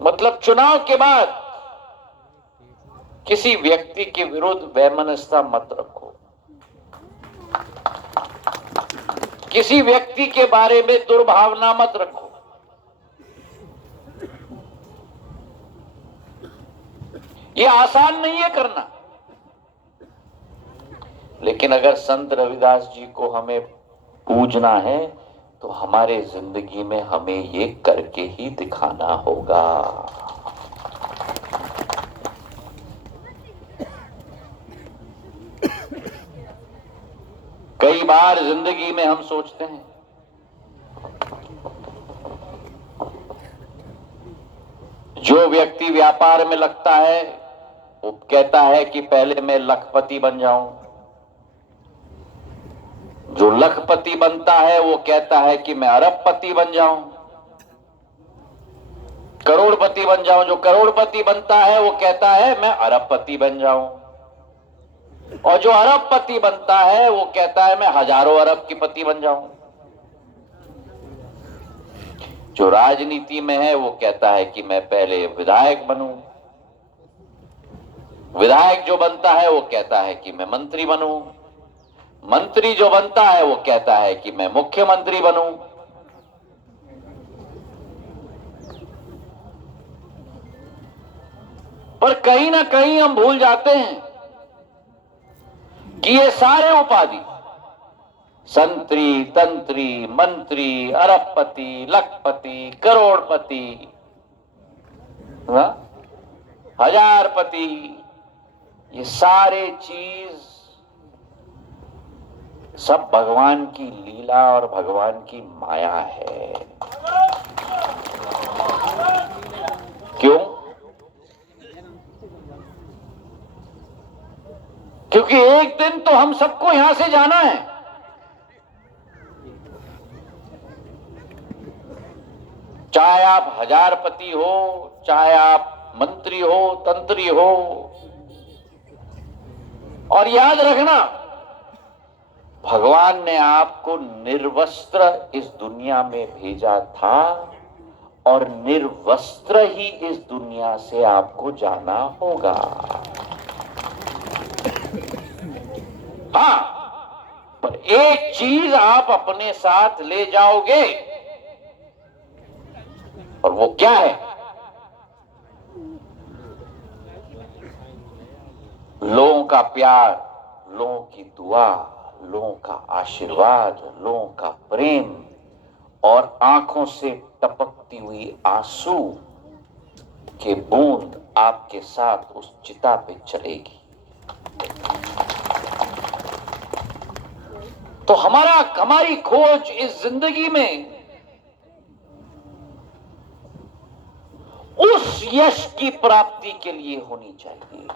मतलब चुनाव के बाद किसी व्यक्ति के विरुद्ध वैमनस्यता मत रखो, किसी व्यक्ति के बारे में दुर्भावना मत रखो। यह आसान नहीं है करना, लेकिन अगर संत रविदास जी को हमें पूजना है तो हमारे जिंदगी में हमें ये करके ही दिखाना होगा। कई बार जिंदगी में हम सोचते हैं जो व्यक्ति व्यापार में लगता है वो कहता है कि पहले मैं लखपति बन जाऊं, जो लखपति बनता है वो कहता है कि मैं अरबपति बन जाऊं, करोड़पति बन जाऊं। जो करोड़पति बनता है वो कहता है मैं अरबपति बन जाऊं, और जो अरबपति बनता है वो कहता है मैं हजारों अरब की पति बन जाऊं। जो राजनीति में है वो कहता है कि मैं पहले विधायक बनूं, विधायक जो बनता है वो कहता है कि मैं मंत्री बनूं, मंत्री जो बनता है वो कहता है कि मैं मुख्यमंत्री बनूं। पर कहीं ना कहीं हम भूल जाते हैं कि ये सारे उपाधि संतरी, तंत्री, मंत्री, अरबपति, लखपति, करोड़पति, हजारपति, ये सारे चीज सब भगवान की लीला और भगवान की माया है। क्यों? क्योंकि एक दिन तो हम सबको यहां से जाना है। चाहे आप हजारपति हो, चाहे आप मंत्री हो, तंत्री हो, और याद रखना भगवान ने आपको निर्वस्त्र इस दुनिया में भेजा था और निर्वस्त्र ही इस दुनिया से आपको जाना होगा। हाँ, पर एक चीज आप अपने साथ ले जाओगे, और वो क्या है? लोगों का प्यार, लोगों की दुआ, लोगों का आशीर्वाद, लोगों का प्रेम, और आंखों से टपकती हुई आंसू के बूंद आपके साथ उस चिता पे चलेगी। तो हमारी खोज इस जिंदगी में उस यश की प्राप्ति के लिए होनी चाहिए।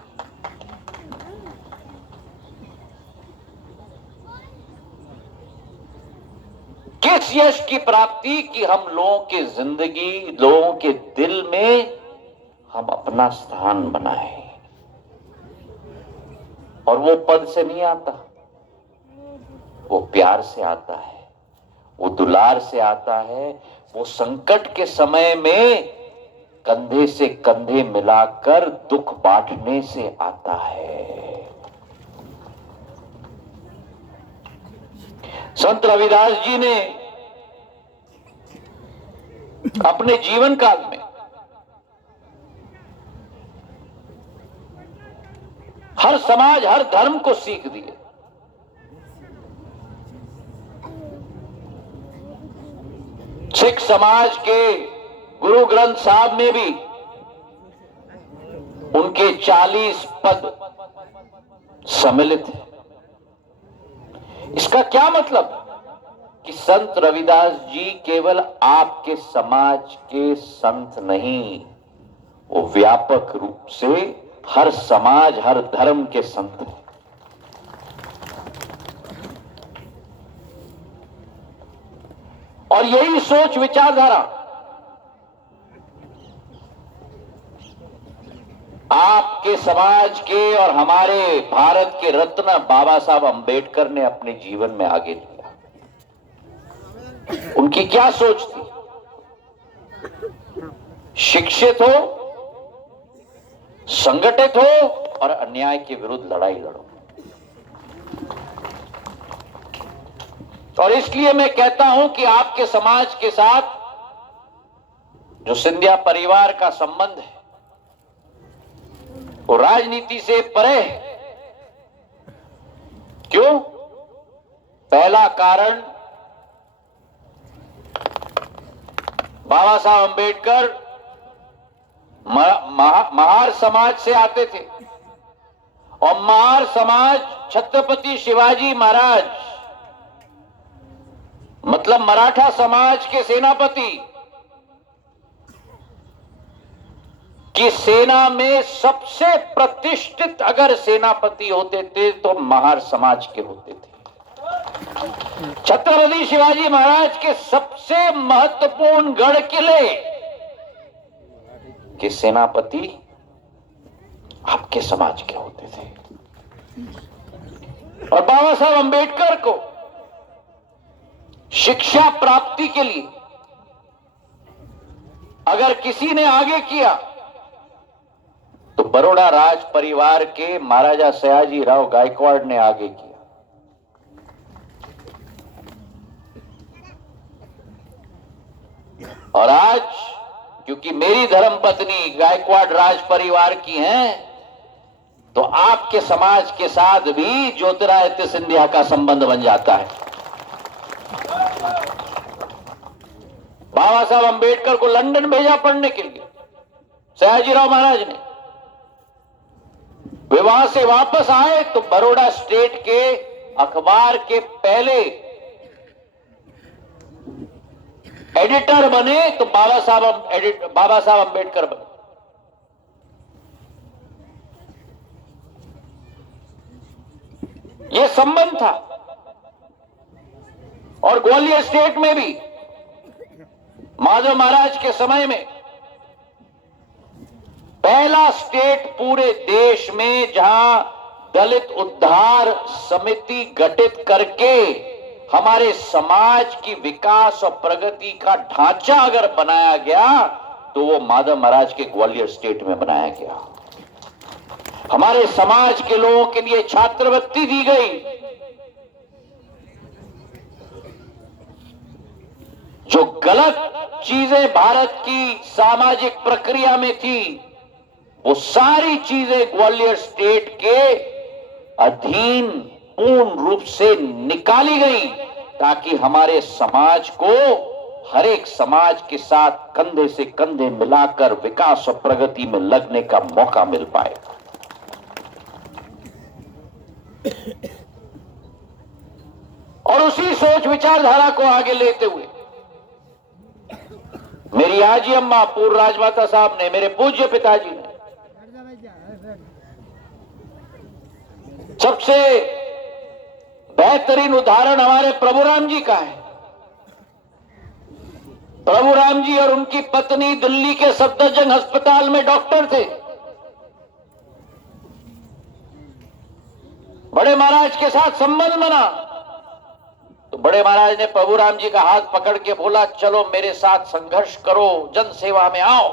किस यश की प्राप्ति? कि हम लोगों के जिंदगी, लोगों के दिल में हम अपना स्थान बनाए। और वो पद से नहीं आता, वो प्यार से आता है, वो दुलार से आता है, वो संकट के समय में कंधे से कंधे मिलाकर दुख बांटने से आता है। संत रविदास जी ने अपने जीवन काल में हर समाज, हर धर्म को सीख दिए। सिख समाज के गुरु ग्रंथ साहब में भी उनके 40 पद सम्मिलित हैं। इसका क्या मतलब? कि संत रविदास जी केवल आपके समाज के संत नहीं, वो व्यापक रूप से हर समाज, हर धर्म के संत हैं। और यही सोच विचारधारा आपके समाज के और हमारे भारत के रत्न बाबा साहब अंबेडकर ने अपने जीवन में आगे लिया। उनकी क्या सोच थी? शिक्षित हो, संगठित हो और अन्याय के विरुद्ध लड़ाई लड़ो। और इसलिए मैं कहता हूं कि आपके समाज के साथ जो सिंधिया परिवार का संबंध है वो राजनीति से परे है। क्यों? पहला कारण, बाबा साहब अंबेडकर महार समाज से आते थे और महार समाज छत्रपति शिवाजी महाराज मतलब मराठा समाज के सेनापति की सेना में सबसे प्रतिष्ठित अगर सेनापति होते थे तो महार समाज के होते थे। छत्रपति शिवाजी महाराज के सबसे महत्वपूर्ण गढ़ किले के सेनापति आपके समाज के होते थे। और बाबा साहब अंबेडकर को शिक्षा प्राप्ति के लिए अगर किसी ने आगे किया तो बरोड़ा राज परिवार के महाराजा सयाजी राव गायकवाड़ ने आगे किया। और आज क्योंकि मेरी धर्मपत्नी गायकवाड़ राज परिवार की हैं, तो आपके समाज के साथ भी ज्योतिरादित्य सिंधिया का संबंध बन जाता है। बाबा साहब अंबेडकर को लंदन भेजा पढ़ने के लिए सयाजीराव महाराज ने। वे वहां से वापस आए तो बरोड़ा स्टेट के अखबार के पहले एडिटर बने तो बाबा साहब अंबेडकर बने। यह संबंध था। और ग्वालियर स्टेट में भी माधव महाराज के समय में पहला स्टेट पूरे देश में जहां दलित उद्धार समिति गठित करके हमारे समाज की विकास और प्रगति का ढांचा अगर बनाया गया तो वो माधव महाराज के ग्वालियर स्टेट में बनाया गया। हमारे समाज के लोगों के लिए छात्रवृत्ति दी गई। जो गलत चीजें भारत की सामाजिक प्रक्रिया में थी वो सारी चीजें ग्वालियर स्टेट के अधीन पूर्ण रूप से निकाली गई ताकि हमारे समाज को हर एक समाज के साथ कंधे से कंधे मिलाकर विकास और प्रगति में लगने का मौका मिल पाए। और उसी सोच विचारधारा को आगे लेते हुए मेरी आजी अम्मा पूर्व राजमाता साहब ने, मेरे पूज्य पिताजी ने सबसे बेहतरीन उदाहरण हमारे प्रभु राम जी का है। प्रभु राम जी और उनकी पत्नी दिल्ली के सफदरजंग अस्पताल में डॉक्टर थे। बड़े महाराज के साथ संबंध बना तो बड़े महाराज ने प्रभु राम जी का हाथ पकड़ के बोला, चलो मेरे साथ संघर्ष करो, जन सेवा में आओ।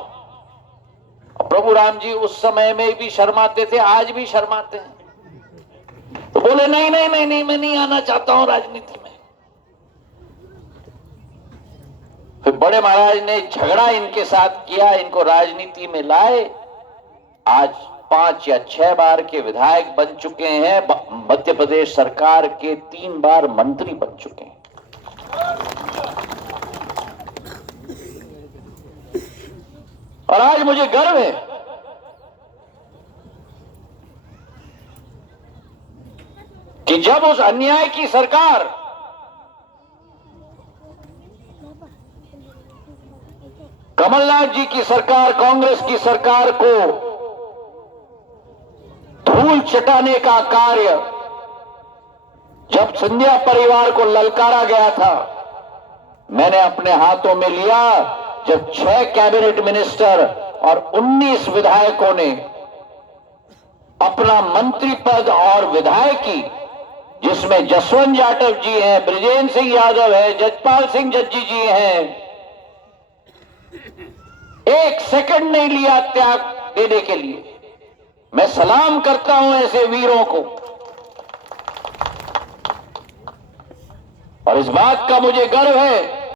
प्रभु राम जी उस समय में भी शर्माते थे, आज भी शर्माते हैं। तो बोले नहीं नहीं नहीं नहीं, मैं नहीं आना चाहता हूं राजनीति में। फिर बड़े महाराज ने झगड़ा इनके साथ किया, इनको राजनीति में लाए। आज 5 या 6 बार के विधायक बन चुके हैं। मध्य प्रदेश सरकार के 3 बार मंत्री बन चुके हैं। और आज मुझे गर्व है कि जब उस अन्याय की सरकार कमलनाथ जी की सरकार, कांग्रेस की सरकार को धूल चटाने का कार्य जब सिंधिया परिवार को ललकारा गया था, मैंने अपने हाथों में लिया। जब 6 कैबिनेट मिनिस्टर और 19 विधायकों ने अपना मंत्री पद और विधायकी, जिसमें जसवंत जाटव जी हैं, ब्रिजेंद्र सिंह यादव है, जजपाल सिंह जज्जी जी हैं, एक सेकंड नहीं लिया त्याग देने के लिए। मैं सलाम करता हूं ऐसे वीरों को, और इस बात का मुझे गर्व है